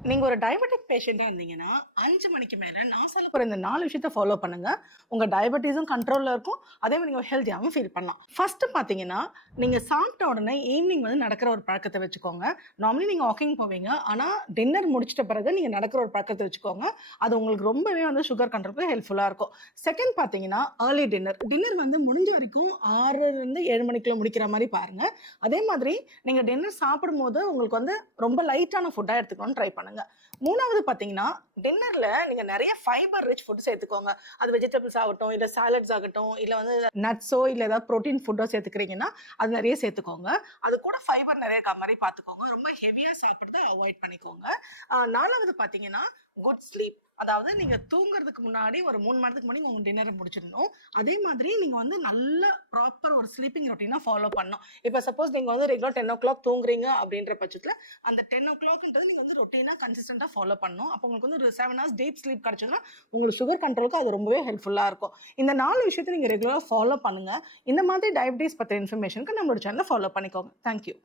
நீங்க ஒரு டயபெட்டிக் பேஷண்டா இருந்தீங்கன்னா, 5 மணிக்கு மேல நான் சொல்லப் போற இந்த 4 விஷயத்த ஃபாலோ பண்ணுங்க. உங்க டயபெட்டிஸும் கண்ட்ரோல்ல இருக்கும். அதே மாரி நீங்க ஹெல்த்தியாவும் ஃபீல் பண்ணலாம். ஃபர்ஸ்ட் பார்த்தீங்கன்னா, நீங்க சாப்பிட்ட உடனே ஈவினிங் வந்து நடக்கிற ஒரு பழக்கத்த வச்சுக்கோங்க. நார்மலி நீங்க வாக்கிங் போவீங்க. ஆனா, டின்னர் முடிச்சிட்ட பிறகு நீங்க நடக்கிற ஒரு பழக்கத்த வச்சுக்கோங்க. அது உங்களுக்கு ரொம்பவே வந்து சுகர் கண்ட்ரோலுக்கு ஹெல்ப்ஃபுல்லா இருக்கும். செகண்ட் பார்த்தீங்கன்னா, ஏர்லி டின்னர். டின்னர் வந்து முடிஞ்ச வரைக்கும் 6:00லிருந்து 7 மணிக்குள்ள முடிக்கிற மாரி பாருங்க. அதே மாதிரி நீங்க டின்னர் சாப்பிடும்போது உங்களுக்கு வந்து ரொம்ப லைட்டான ஃபுட்டா எடுத்துக்கணும்னு ட்ரை பண்ணுங்க. 3வது பார்த்தீங்கன்னா, டின்னர்ல நீங்க நெறைய ஃபைபர் ரிச் ஃபுட் சேர்த்துக்கோங்க. அது வெஜிடபிள்ஸ் ஆகட்டும், இல்ல சாலட்ஸ் ஆகட்டும், இல்ல வந்து நட்ஸோ இல்ல ஏதாவது புரோட்டீன் ஃபுட்டோ சேர்த்துக்கிறீங்கன்னா, அது நெறைய சேர்த்துக்கோங்க. அது கூட ஃபைபர் நெறைய இருக்க மாரி பார்த்துக்கோங்க. ரொம்ப ஹெவியா சாப்பிடுறத அவாய்ட் பண்ணிக்கோங்க. 4வது பார்த்தீங்கன்னா, குட் ஸ்லீப். அதாவது நீங்க தூங்குறதுக்கு முன்னாடி ஒரு 3 மணி நேரத்துக்கு முன்னாடி உங்க டின்னர முடிச்சிடணும். அதே மாதிரி நீங்க வந்து நல்ல ப்ராப்பர் ஒரு ஸ்லீப்பிங் ரொட்டீனா ஃபாலோ பண்ணணும். இப்ப சப்போஸ் நீங்க வந்து ரெகுலரா 10:00 தூங்குறீங்க அப்படின்ற பட்சத்துல, அந்த 10:00ன்றது நீங்க வந்து ரொட்டீனா கன்சிஸ்டன்ட்டா ஃபாலோ பண்ணணும். அப்போ உங்களுக்கு வந்து ஒரு 7 ஹார்ஸ் டீப் ஸ்லீப் கிடைச்சதுன்னா, உங்களுக்கு சுகர் கண்ட்ரோலுக்கு அது ரொம்பவே ஹெல்ப்ஃபுல்லா இருக்கும். இந்த 4 விஷயத்த நீங்க ரெகுலரா ஃபாலோ பண்ணுங்க. இந்த மாதிரி டயபிட்டிஸ் பத்தின இன்ஃபர்மேஷனுக்கு நம்மளோட சேனல ஃபாலோ பண்ணிக்கோங்க. Thank you.